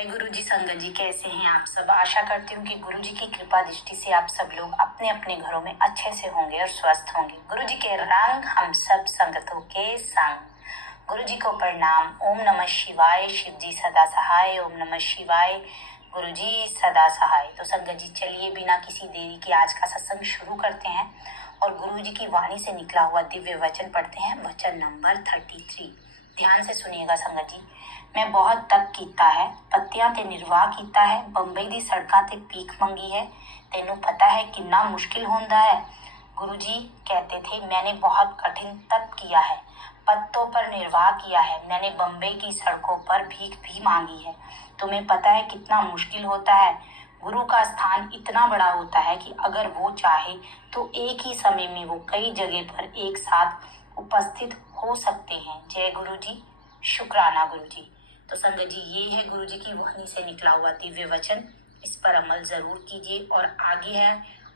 गुरु जी, संगत जी, कैसे हैं आप सब। आशा करती हूँ कि गुरु जी की कृपा दृष्टि से आप सब लोग अपने अपने घरों में अच्छे से होंगे और स्वस्थ होंगे। गुरु जी के रंग हम सब संगतों के संग। गुरु जी को प्रणाम। ओम नमः शिवाय। शिव जी सदा सहाय। ओम नमः शिवाय। गुरु जी सदा सहाय। तो संगत जी, चलिए बिना किसी देरी के आज का सत्संग शुरू करते हैं और गुरु जी की वाणी से निकला हुआ दिव्य वचन पढ़ते हैं। वचन नंबर 33। ध्यान से सुनिएगा संगत जी। मैं बहुत तप कीता है, पत्तियां ते निर्वाह कीता है, बंबई दी सड़कां ते भीख मंगी है। तेनू पता है कितना मुश्किल होता है। गुरु जी कहते थे, मैंने बहुत कठिन तप किया है, पत्तों पर निर्वाह किया है, मैंने बंबई की सड़कों पर भीख भी मांगी है। तुम्हें पता है कितना मुश्किल होता है। गुरु का स्थान इतना बड़ा होता है कि अगर वो चाहे तो एक ही समय में वो कई जगह पर एक साथ उपस्थित हो सकते हैं। जय गुरु जी। शुक्राना गुरु जी। तो संगत जी, ये है गुरु जी की वाणी से निकला हुआ दिव्य वचन। इस पर अमल जरूर कीजिए। और आगे है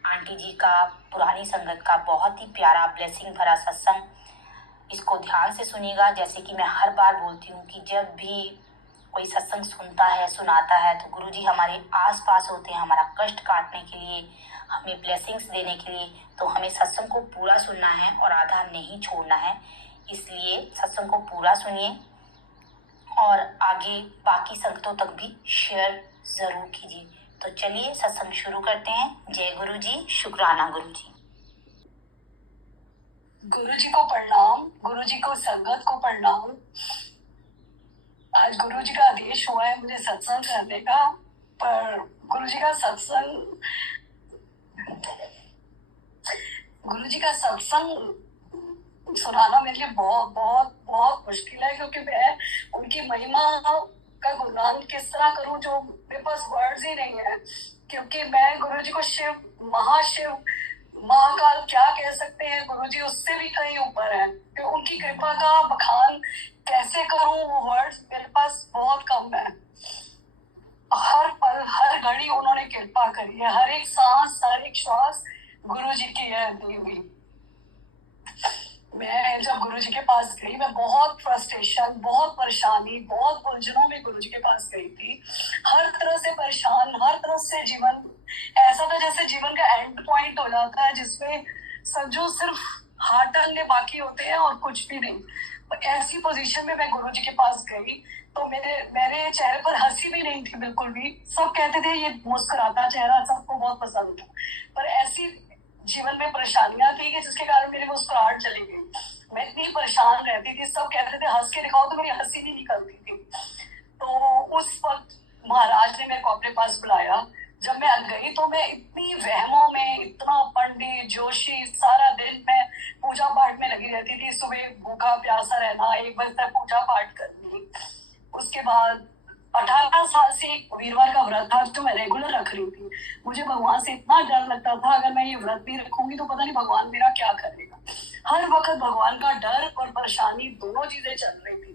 आंटी जी का पुरानी संगत का बहुत ही प्यारा ब्लेसिंग भरा सत्संग। इसको ध्यान से सुनिएगा। जैसे कि मैं हर बार बोलती हूँ कि जब भी कोई सत्संग सुनता है, सुनाता है, तो गुरु जी हमारे आस पास होते हैं, हमारा कष्ट काटने के लिए, हमें ब्लेसिंग्स देने के लिए। तो हमें सत्संग को पूरा सुनना है और आधा नहीं छोड़ना है। इसलिए सत्संग को पूरा सुनिए और आगे बाकी संगतों तक भी शेयर जरूर कीजिए। तो चलिए सत्संग शुरू करते हैं। जय गुरु जी। शुक्राना गुरु जी। गुरु जी को प्रणाम, गुरु जी को संगत को प्रणाम। आज गुरु जी का आदेश हुआ है मुझे सत्संग करने का, पर गुरु जी का सत्संग सुनाना मेरे लिए बहुत बहुत बहुत मुश्किल है, क्योंकि मैं उनकी महिमा का गुणगान किस तरह करूं जो मेरे पास वर्ड्स ही नहीं है। क्योंकि मैं गुरु जी को शिव, महाशिव, महाकाल क्या कह सकते हैं, गुरु जी उससे भी कहीं ऊपर है। तो उनकी कृपा का बखान कैसे करूं, वो वर्ड्स मेरे पास बहुत कम है। हर पल हर घड़ी उन्होंने कृपा करी है, हर एक सांस हर एक श्वास गुरु जी की है दी हुई। मैं जब गुरु जी के पास गई, मैं बहुत फ्रस्ट्रेशन, बहुत परेशानी, बहुत उलझनों में गुरु जी के पास गई थी। हर तरह से परेशान, हर तरह से जीवन ऐसा था जैसे जीवन का एंड पॉइंट हो जाता है, जिसमें समझो सिर्फ हाथ डालने बाकी होते हैं और कुछ भी नहीं। तो ऐसी पोजीशन में मैं गुरु जी के पास गई, तो मेरे मेरे चेहरे पर हंसी भी नहीं थी बिल्कुल भी। सब कहते थे ये मुस्कुराता चेहरा सबको बहुत पसंद था, पर ऐसी जीवन में परेशानियां थी कि जिसके कारण मेरी मुस्कुराहट चली गई। मैं इतनी परेशान रहती थी, सब कहते थे हंस के दिखाओ, तो मेरी हंसी नहीं निकलती थी। तो उस वक्त महाराज ने मेरे को अपने पास बुलाया। जब मैं गई तो मैं इतनी वहमों में, इतना पंडित जोशी, सारा दिन मैं पूजा पाठ में लगी रहती थी। सुबह भूखा प्यासा रहना, 1 बजे तक पूजा पाठ करनी। उसके बाद 18 साल से एक वीरवार का व्रत था जो मैं रेगुलर रख रही थी। मुझे भगवान से इतना डर लगता था, अगर मैं ये व्रत नहीं रखूंगी तो पता नहीं भगवान मेरा क्या करेगा। हर वक्त भगवान का डर और परेशानी दोनों चीजें चल रही थी।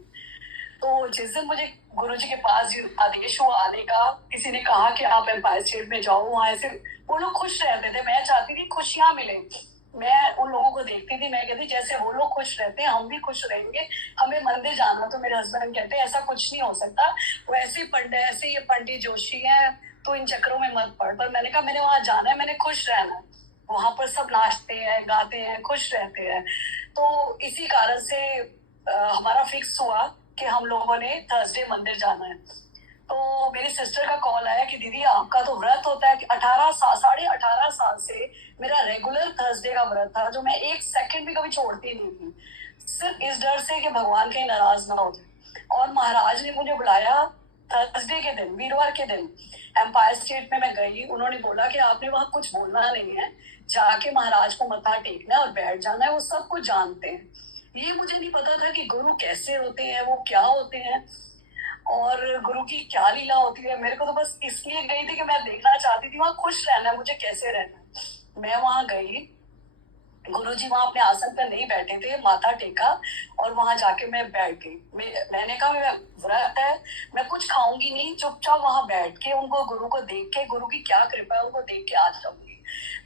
तो जिस दिन मुझे गुरु जी के पास आदेश हुआ आने का, किसी ने कहा कि आप एम्पायर स्टेट में जाओ, वहां ऐसे वो लोग खुश रहते थे, मैं चाहती थी खुशियां मिले। मैं उन लोगों को देखती थी, मैं कहती जैसे वो लोग खुश रहते हैं हम भी खुश रहेंगे, हमें मंदिर जाना। तो मेरे हस्बैंड कहते ऐसा कुछ नहीं हो सकता, वो ऐसे ही पंडित, ऐसे ये पंडित जोशी है, तो इन चक्करों में मत पड़। पर मैंने कहा मैंने वहां जाना है, मैंने खुश रहना है। वहां पर सब नाचते हैं, गाते हैं, खुश रहते हैं। तो इसी कारण से हमारा फिक्स हुआ कि हम लोगों ने थर्सडे मंदिर जाना है। तो मेरी सिस्टर का कॉल आया कि दीदी आपका तो व्रत होता है कि 18 साल से मेरा रेगुलर थर्सडे का व्रत था, जो मैं 1 सेकंड भी कभी छोड़ती नहीं थी, सिर्फ इस डर से कि भगवान कहीं नाराज ना हो जाए। और महाराज ने मुझे बुलाया थर्सडे के दिन, वीरवार के दिन एम्पायर स्टेट में मैं गई। उन्होंने बोला कि आपने वहां कुछ बोलना नहीं है, जाके महाराज को मत्था टेकना है और बैठ जाना है, वो सब कुछ जानते हैं। ये मुझे नहीं पता था कि गुरु कैसे होते हैं, वो क्या होते हैं और गुरु की क्या लीला होती है। मेरे को तो बस इसलिए गई थी कि मैं देखना चाहती थी वहां खुश रहना है, मुझे कैसे रहना है। मैं वहां गई, गुरु जी वहां अपने आसन पर नहीं बैठे थे, माथा टेका और वहां जाके मैं बैठ गई। मैंने कहा मैं व्रत है, मैं कुछ खाऊंगी नहीं, चुपचाप वहां बैठ के उनको, गुरु को देख के, गुरु की क्या कृपा है उनको देख के आ जाऊंगी।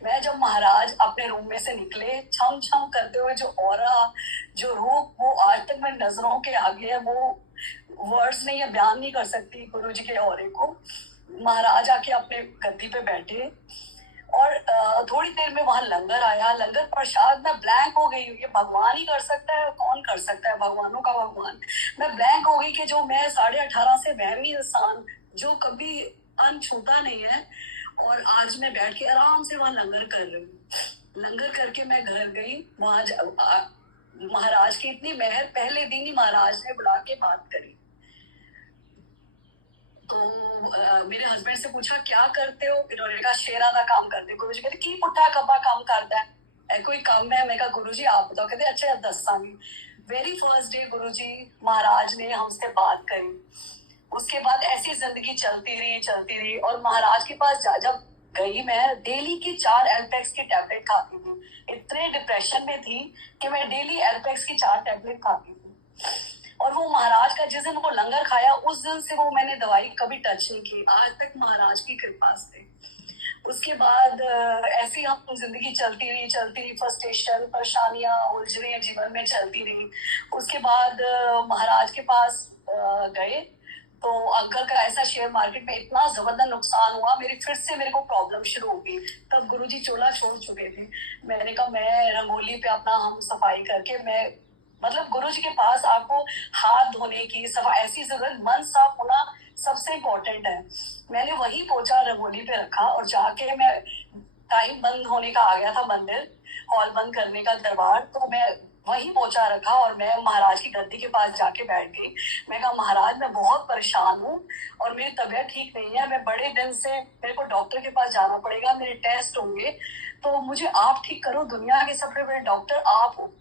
मैं जब महाराज अपने रूम में से निकले, छम छम करते हुए जो ऑरा, जो रूप, वो आज तक मेरी नजरों के आगे है। वो वर्ड्स में ये बयान नहीं कर सकती गुरु जी के औरे को। महाराज आके अपने गद्दी पे बैठे और थोड़ी देर में वहां लंगर आया। लंगर प्रसाद में ब्लैंक हो गई, ये भगवान ही कर सकता है, कौन कर सकता है, भगवानों का भगवान। मैं ब्लैंक हो गई कि जो मैं 18.5 से वहमी इंसान जो कभी अन्न छूता नहीं है, और आज मैं बैठ के आराम से वहां लंगर कर रही हूँ। लंगर करके मैं घर गई। महाराज की इतनी मेहर, पहले दिन ही महाराज ने बुला के बात करी। तो मेरे हस्बैंड से पूछा क्या करते हो, इन्होंने कहा शेरा का काम करते। गुरु जी कहते की पुट्ठा कब्बा काम करता है, कोई काम है? मैं कहा गुरु जी आप बताओ। कहते अच्छा दसांगी। वेरी फर्स्ट डे गुरु जी महाराज ने हमसे बात करी। उसके बाद ऐसी जिंदगी चलती रही और महाराज के पास जब गई, मैं डेली की 4 एल्पेक्स की टैबलेट खाती थी। इतने डिप्रेशन में थी कि मैं डेली एल्पेक्स की 4 टैबलेट खाती थी। और वो महाराज का जिस दिन वो लंगर खाया उस दिन से वो मैंने दवाई कभी टच नहीं की, आज तक महाराज की कृपा से। उसके बाद ऐसी हम जिंदगी चलती रही, फ्रस्ट्रेशन, परेशानियां, उलझने जीवन में चलती रही। उसके बाद महाराज के पास गए तो अंकल का ऐसा शेयर मार्केट में इतना जबरदस्त नुकसान हुआ, मेरे को प्रॉब्लम शुरू हो गई। तब गुरुजी चोला छोड़ चुके थे। मैंने कहा मैं रंगोली पे अपना हम सफाई करके मैं मतलब गुरुजी के पास आपको हाथ धोने की सफाई ऐसी जरूरत, मन साफ होना सबसे इम्पोर्टेंट है। मैंने वही पोछा रंगोली पे रखा और जाके मैं टाइम बंद होने का आ गया था, मंदिर हॉल बंद करने का दरबार, तो मैं वही पोछा रखा और मैं महाराज की गद्दी के पास जाके बैठ गई। मैं कहा महाराज मैं बहुत परेशान हूँ और मेरी तबीयत ठीक नहीं है, मैं बड़े दिन से मेरे को डॉक्टर के पास जाना पड़ेगा, मेरे टेस्ट होंगे, तो मुझे आप ठीक करो, दुनिया के सबसे बड़े डॉक्टर आप हो।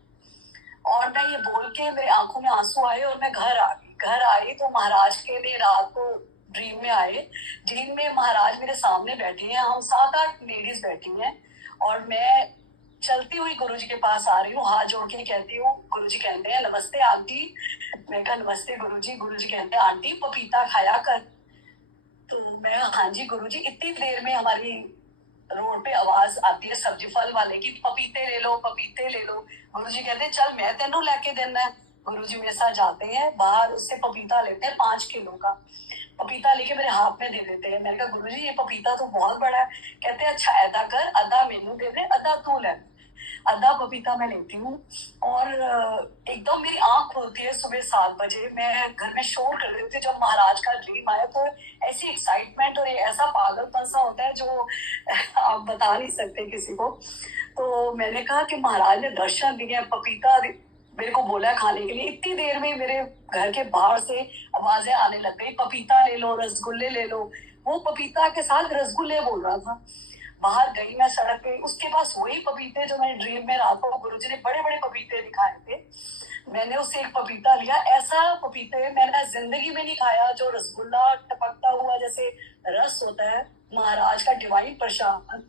और मैं ये बोल के मेरे आंखों में आंसू आए और मैं घर आई तो महाराज के लिए रात को ड्रीम में आए। ड्रीम में महाराज मेरे सामने बैठी हैं, हम 7-8 लेडीज बैठी हैं और मैं चलती हुई गुरुजी के पास आ रही हूँ, हाथ जोड़ के कहती हूँ। गुरुजी कहते हैं नमस्ते आंटी। मैं कहा नमस्ते गुरुजी। गुरुजी कहते हैं आंटी पपीता खाया कर। तो मैं हाँ जी गुरुजी। इतनी देर में हमारी रोड पे आवाज आती है सब्जी फल वाले की, पपीते ले लो पपीते ले लो। गुरुजी कहते हैं चल मैं तेनू लेके देना है। गुरुजी मेरे साथ जाते हैं बाहर, उससे पपीता लेते हैं 5 किलो का। पपीता लेके मेरे हाथ में दे देते हैं। मैंने कहा गुरुजी ये पपीता तो बहुत बड़ा है। कहते हैं अच्छा ऐदा कर, आधा मेनू दे दे, आधा तू ले। आधा पपीता मैं लेती हूँ और एकदम मेरी आंख खुलती है सुबह 7 बजे। मैं घर में शोर कर रही थी जब महाराज का ड्रीम आया, तो ऐसी एक्साइटमेंट और ऐसा पागलपन सा होता है जो आप बता नहीं सकते किसी को। तो मैंने कहा कि महाराज ने दर्शन दिए, पपीता मेरे को बोला है खाने के लिए। इतनी देर में मेरे घर के बाहर से आवाजें आने लग गई, पपीता ले लो, रसगुल्ले ले लो। वो पपीता के साथ रसगुल्ले बोल रहा था। बाहर गई मैं सड़क पे, उसके पास वही पपीते जो मैंने ड्रीम में रात को गुरुजी ने बड़े बड़े पपीते दिखाए थे। मैंने उससे एक पपीता लिया। ऐसा पपीते मैंने जिंदगी में नहीं खाया जो रसगुल्ला टपकता हुआ जैसे रस होता है, महाराज का डिवाइन प्रसाद।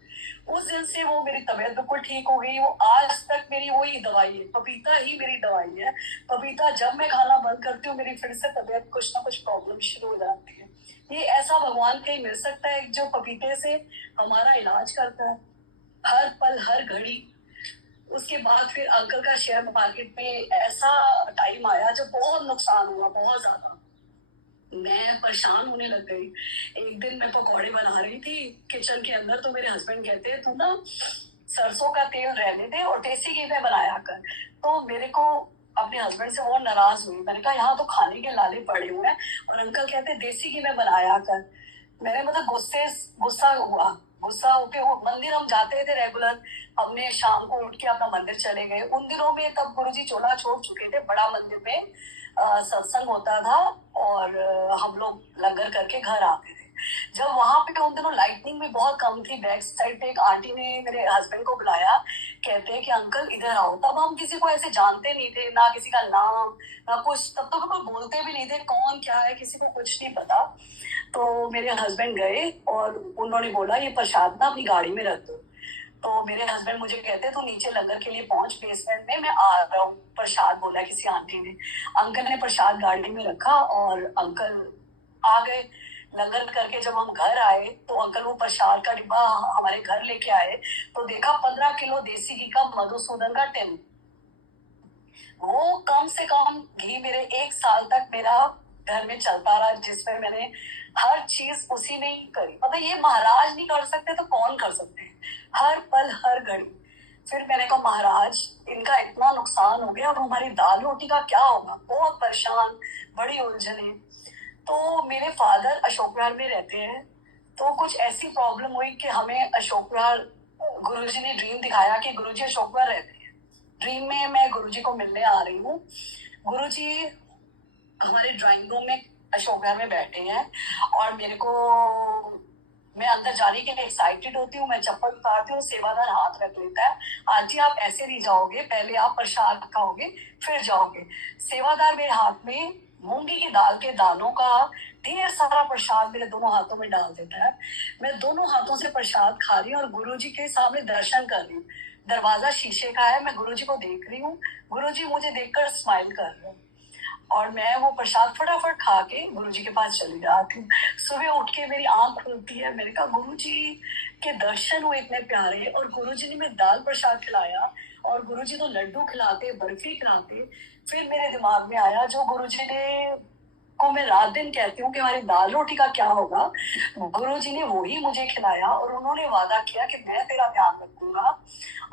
उस दिन से वो मेरी तबीयत बिल्कुल ठीक हो गई। वो आज तक मेरी वही दवाई है, पपीता ही मेरी दवाई है। पपीता जब मैं खाना बंद करती हूँ मेरी फिर से तबीयत कुछ ना कुछ प्रॉब्लम शुरू हो जाती है। ये ऐसा भगवान कहीं मिल सकता है जो पपीते से हमारा इलाज करता है हर पल हर घड़ी। उसके बाद फिर अंकल का शेयर मार्केट में ऐसा टाइम आया जब बहुत नुकसान हुआ, बहुत ज्यादा। मैं परेशान होने लग गई। एक दिन मैं पकौड़े बना रही थी किचन के अंदर, तो मेरे हस्बैंड कहते तू ना सरसों का तेल रहने दे और देसी घी में बनाया कर। तो मेरे को अपने हस्बैंड से और नाराज हुई। मैंने कहा यहाँ तो खाने के लाले पड़े हुए हैं और अंकल कहते देसी घी में बनाया कर। मैंने मतलब गुस्सा होके वो मंदिर हम जाते थे रेगुलर, हमने शाम को उठ के अपना मंदिर चले गए। उन दिनों में तब गुरुजी चोला छोड़ चुके थे, बड़ा मंदिर में सत्संग होता था और हम लोग लंगर करके घर आते थे। जब वहां पे उन दिनों लाइटनिंग भी बहुत कम थी, बैक साइड पे एक आंटी ने मेरे हस्बैंड को बुलाया, कहते हैं कि अंकल इधर आओ। तब हम किसी को ऐसे जानते नहीं थे, ना किसी का नाम ना कुछ, तब तो कोई बोलते भी नहीं थे, कौन क्या है किसी को कुछ नहीं पता। तो मेरे हस्बैंड गए और उन्होंने बोला ये प्रसाद ना अपनी गाड़ी में रख दो। तो मेरे हस्बैंड मुझे कहते तो नीचे लंगर के लिए पहुंच, बेसमेंट में मैं आ रहा हूँ, प्रसाद बोला किसी आंटी ने। अंकल ने प्रसाद गाड़ी में रखा और अंकल आ गए। लंगर करके जब हम घर आए तो अंकल वो प्रसाद का डिब्बा हमारे घर लेके आए, तो देखा 15 किलो देसी घी का मधुसूदन का टिन। वो कम से कम घी मेरे 1 साल तक मेरा घर में चलता रहा, जिसमें मैंने हर चीज उसी ने ही करी। मतलब ये महाराज नहीं कर सकते तो कौन कर सकते हैं, हर पल हर घड़ी। फिर मैंने कहा महाराज इनका इतना नुकसान हो गया, अब हमारी दाल रोटी का क्या होगा। बहुत परेशान, बड़ी उलझने। तो मेरे फादर अशोक विहार में रहते हैं, तो कुछ ऐसी प्रॉब्लम हुई कि हमें अशोक विहार, गुरुजी ने ड्रीम दिखाया कि गुरुजी अशोक विहार रहते हैं। ड्रीम में मैं गुरुजी को मिलने आ रही हूँ। गुरुजी हमारे ड्राइंग रूम में अशोक विहार में बैठे हैं और मेरे को, मैं अंदर जाने के लिए एक्साइटेड होती हूँ। मैं चप्पल उतारती हूँ, सेवादार हाथ रख लेता है, आज जी आप ऐसे नहीं जाओगे, पहले आप प्रसाद खाओगे फिर जाओगे। सेवादार मेरे हाथ में मूंगी की दाल के दानों का ढेर सारा प्रसाद मेरे दोनों हाथों में डाल देता है। मैं दोनों हाथों से प्रसाद खा रही हूँ और गुरुजी के सामने दर्शन कर रही हूँ। दरवाजा शीशे का है, मैं गुरुजी को देख रही हूँ, गुरुजी मुझे देखकर स्माइल कर रहे हैं और मैं वो प्रसाद फटाफट खा के गुरुजी के पास चली जाती हूँ। सुबह उठ के मेरी आंख खुलती है, मैंने कहा गुरुजी के दर्शन हुए इतने प्यारे, और गुरुजी ने मैं दाल प्रसाद खिलाया और गुरुजी तो लड्डू खिलाते, बर्फी खिलाते। फिर मेरे दिमाग में आया जो गुरुजी ने को मैं रात दिन कहती हूँ कि हमारी दाल रोटी का क्या होगा, गुरुजी ने वो ही मुझे खिलाया और उन्होंने वादा किया कि मैं तेरा ध्यान रखूंगा।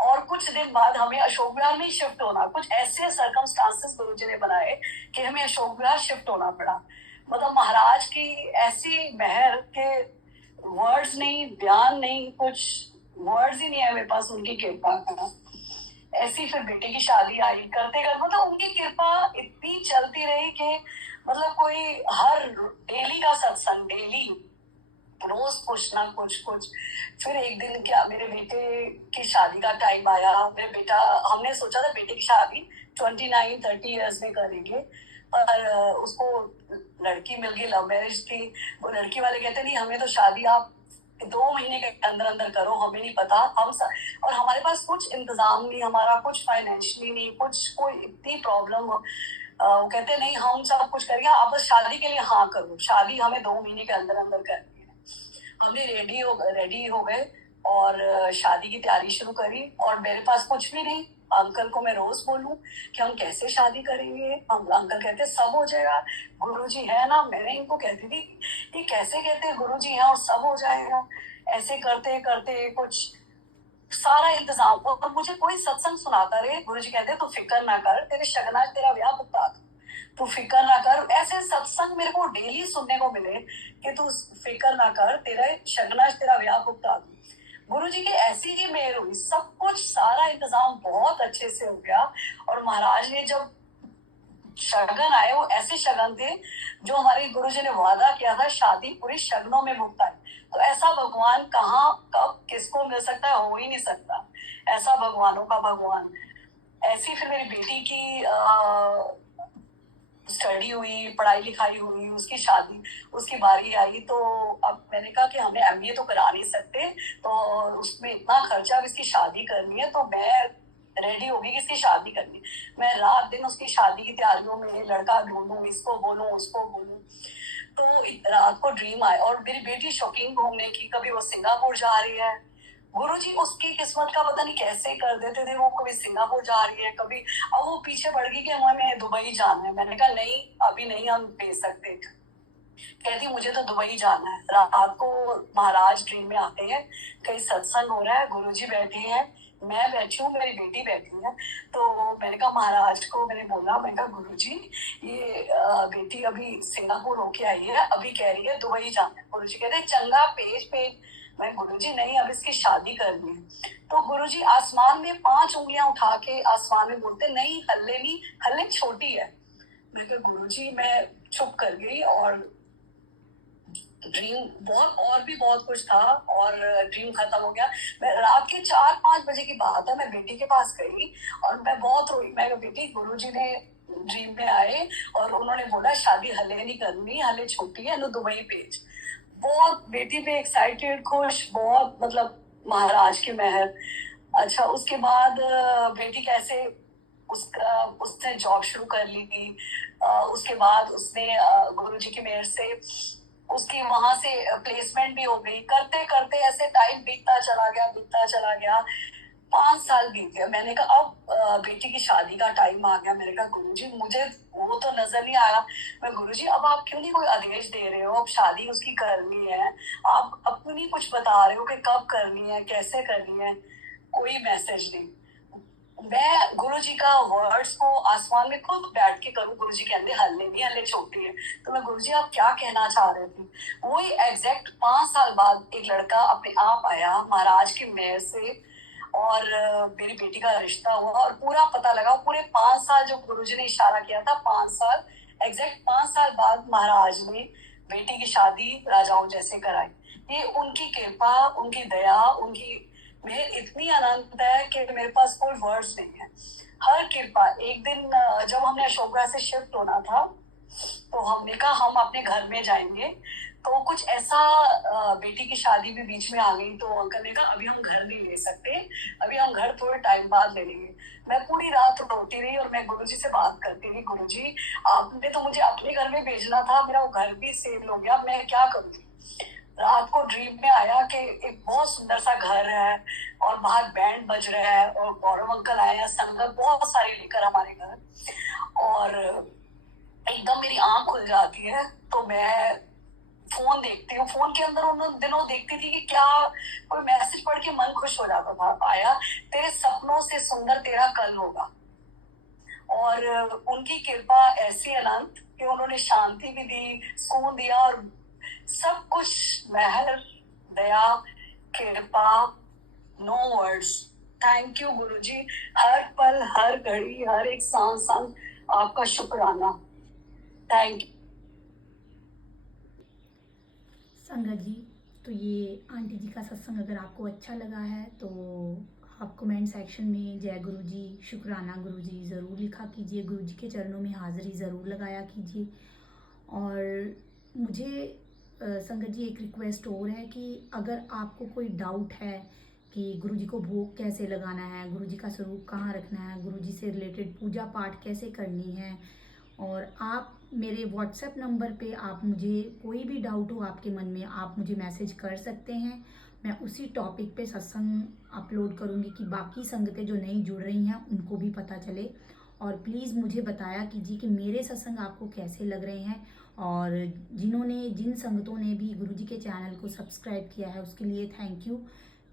और कुछ दिन बाद हमें अशोक विहार में शिफ्ट होना, कुछ ऐसे सर्कमस्टांसेस गुरुजी ने बनाए कि हमें अशोक विहार शिफ्ट होना पड़ा। मतलब महाराज की ऐसी मेहर के वर्ड्स नहीं, बयान नहीं, कुछ वर्ड्स ही नहीं है मेरे पास उनकी कृपा का। ऐसी फिर बेटे की शादी आई, करते करते मतलब उनकी कृपा इतनी चलती रही कि मतलब कोई हर डेली का सत्संग, डेली रोज कुछ ना कुछ। फिर एक दिन क्या, मेरे बेटे की शादी का टाइम आया। मेरे बेटा, हमने सोचा था बेटे की शादी 29-30 ईयर्स में करेंगे, पर उसको लड़की मिल गई, लव मैरिज थी। वो लड़की वाले कहते नहीं, हमें तो शादी आप 2 महीने के अंदर अंदर करो, हमें नहीं पता और हमारे पास कुछ इंतजाम नहीं, हमारा कुछ फाइनेंशियली नहीं, कुछ कोई इतनी प्रॉब्लम। वो कहते नहीं हम सब कुछ करेंगे, आप बस शादी के लिए हाँ करो, शादी हमें 2 महीने के अंदर अंदर करनी है। हमने रेडी हो गए और शादी की तैयारी शुरू करी और मेरे पास कुछ भी नहीं। अंकल को मैं रोज बोलूं कि हम कैसे शादी करेंगे, हम अंकल कहते सब हो जाएगा, गुरुजी है ना। मैंने इनको कहती थी ये कैसे कहते गुरुजी है और सब हो जाएगा। ऐसे करते करते कुछ सारा इंतजाम, और मुझे कोई सत्संग सुनाता रहे, गुरुजी कहते तू फिक्र ना कर, तेरे शगनाज तेरा ब्याह भुगता दूं, तू फिक्र ना कर। ऐसे सत्संग मेरे को डेली सुनने को मिले कि तू फिक्र ना कर, तेरा शगनाज तेरा ब्याह भुगता दूं। गुरुजी की ऐसी ही मेहर हुई, सब कुछ सारा इंतजाम बहुत अच्छे से हो गया। और महाराज ने जब शगन आए, वो ऐसे शगन थे जो हमारे गुरुजी ने वादा किया था शादी पूरी शगनों में भुगताए। तो ऐसा भगवान कहाँ कब किसको मिल सकता है, हो ही नहीं सकता ऐसा भगवानों का भगवान। ऐसी फिर मेरी बेटी की स्टडी हुई, पढ़ाई लिखाई हुई, उसकी शादी, उसकी बारी आई। तो अब मैंने कहा कि हमें एमबीए तो करा नहीं सकते, तो उसमें इतना खर्चा, अब इसकी शादी करनी है तो मैं रेडी होगी कि इसकी शादी करनी है। मैं रात दिन उसकी शादी की तैयारियों में लड़का ढूंढूं, इसको बोलूं उसको बोलूं। तो रात को ड्रीम आया और मेरी बेटी शौकीन घूमने की, कभी वो सिंगापुर जा रही है, गुरुजी उसकी किस्मत का पता नहीं कैसे कर देते थे, वो कभी सिंगापुर जा रही है कभी। अब वो पीछे बढ़ गई कि हमें दुबई जाना है। मैंने कहा नहीं अभी नहीं हम भेज सकते। कहती मुझे तो दुबई जाना है। रात को महाराज ड्रीम में आते हैं, कहीं सत्संग हो रहा है, गुरुजी बैठे हैं, मैं बैठी हूँ, मेरी बेटी बैठी है। तो मैंने कहा महाराज को, मैंने बोला, मैंने कहा गुरुजी ये बेटी अभी सिंगापुर होके आई है, अभी कह रही है दुबई जाना है। गुरुजी कहते हैं चंगा पेज पेज। मैं गुरुजी नहीं, अब इसकी शादी करनी है। तो गुरुजी आसमान में 5 उंगलियां उठा के आसमान में बोलते नहीं हल्ले नहीं, हल्ले छोटी है। मैं कहा गुरुजी, मैं चुप कर गई और ड्रीम बहुत, और भी बहुत कुछ था और ड्रीम खत्म हो गया। मैं रात के 4-5 बजे की बात है, मैं बेटी के पास गई और मैं बहुत रोई। मैं बेटी गुरुजी ने ड्रीम में आए और उन्होंने बोला शादी हले नहीं करनी, हले छोटी है, नो दुबई भेज। बहुत बेटी पे एक्साइटेड, खुश, बहुत मतलब महाराज की मेहर। अच्छा उसके बाद बेटी कैसे, उसका उसने जॉब शुरू कर ली थी। उसके बाद उसने गुरुजी की मेहर से उसकी वहां से प्लेसमेंट भी हो गई। करते करते ऐसे टाइम बीतता चला गया। 5 साल बीत गए। मैंने कहा अब बेटी की शादी का टाइम आ गया। मैंने कहा गुरुजी मुझे वो वो तो नजर नहीं आया। मैं गुरुजी अब आप क्यों नहीं कोई आदेश दे रहे हो, अब शादी उसकी करनी है, आप अपनी कुछ बता रहे हो कि कब करनी है, कैसे करनी है, कोई मैसेज नहीं। मैं गुरुजी का वर्ड्स को आसमान में खुद बैठ के करूं, गुरुजी कहते हल्ले नहीं, हल्ले छोटी है। तो मैं गुरुजी आप क्या कहना चाह रहे थे, वही एग्जैक्ट 5 साल बाद एक लड़का अपने आप आया महाराज के मेयर से, और मेरी बेटी का रिश्ता हुआ और पूरा पता लगा। पूरे 5 साल जो गुरुजी ने इशारा किया था, 5 साल एग्जैक्ट 5 साल बाद महाराज ने बेटी की शादी राजाओं जैसे कराई। ये उनकी कृपा, उनकी दया, उनकी मेहर इतनी अनंत है कि मेरे पास कोई वर्ड्स नहीं है। हर कृपा। एक दिन जब हमने अशोका से शिफ्ट होना था, तो हमने कहा हम अपने घर में जाएंगे। तो कुछ ऐसा बेटी की शादी भी बीच में आ गई, तो अंकल ने कहा अभी हम घर नहीं ले सकते, अभी हम घर थोड़े टाइम बाद ले लेंगे। मैं पूरी रात रोती रही और मैं गुरुजी से बात करती रही, गुरुजी आपने तो मुझे अपने घर में भेजना था, मेरा वो घर भी सेल हो गया, मैं क्या करूँ। रात को ड्रीम में आया कि एक बहुत सुंदर सा घर है और बाहर बैंड बज रहा है और गौरव अंकल आए हैं, संगत बहुत सारी लेकर हमारे घर। और एकदम मेरी आंख खुल जाती है, तो मैं फोन देखती हूँ। फोन के अंदर उन दिनों देखती थी कि क्या कोई मैसेज पढ़ के मन खुश हो जाता था। आया, तेरे सपनों से सुंदर तेरा कल होगा। और उनकी कृपा ऐसी अनंत कि उन्होंने शांति भी दी, सुकून दिया, और सब कुछ मेहर, दया, कृपा, नो वर्ड्स। थैंक यू गुरुजी। हर पल, हर घड़ी, हर एक सांस सांस आपका शुक्राना। Thank you. संगत जी, तो ये आंटी जी का सत्संग अगर आपको अच्छा लगा है तो आप कमेंट सेक्शन में जय गुरु जी, शुक्राना गुरु जी ज़रूर लिखा कीजिए। गुरु जी के चरणों में हाज़िरी ज़रूर लगाया कीजिए। और मुझे संगत जी एक रिक्वेस्ट और है कि अगर आपको कोई डाउट है कि गुरु जी को भोग कैसे लगाना है, गुरु जी का स्वरूप कहाँ रखना है, गुरु जी से रिलेटेड पूजा पाठ कैसे करनी है, और आप मेरे व्हाट्सएप नंबर पे आप मुझे कोई भी डाउट हो आपके मन में, आप मुझे मैसेज कर सकते हैं। मैं उसी टॉपिक पे सत्संग अपलोड करूँगी कि बाकी संगतें जो नई जुड़ रही हैं उनको भी पता चले। और प्लीज़ मुझे बताया कीजिए कि मेरे सत्संग आपको कैसे लग रहे हैं, और जिन संगतों ने भी गुरु जी के चैनल को सब्सक्राइब किया है उसके लिए थैंक यू।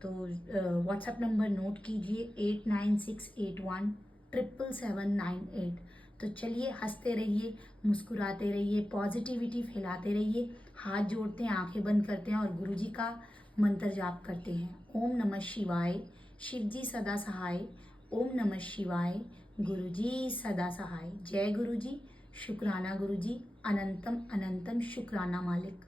तो व्हाट्सएप नंबर नोट कीजिए 8968177798। तो चलिए, हंसते रहिए, मुस्कुराते रहिए, पॉजिटिविटी फैलाते रहिए। हाथ जोड़ते हैं, आंखें बंद करते हैं और गुरु जी का मंत्र जाप करते हैं। ओम नमः शिवाय, शिव जी सदा सहाय। ओम नमः शिवाय, गुरु जी सदा सहाय। जय गुरु जी, शुक्राना गुरु जी, अनंतम अनंतम शुक्राना मालिक।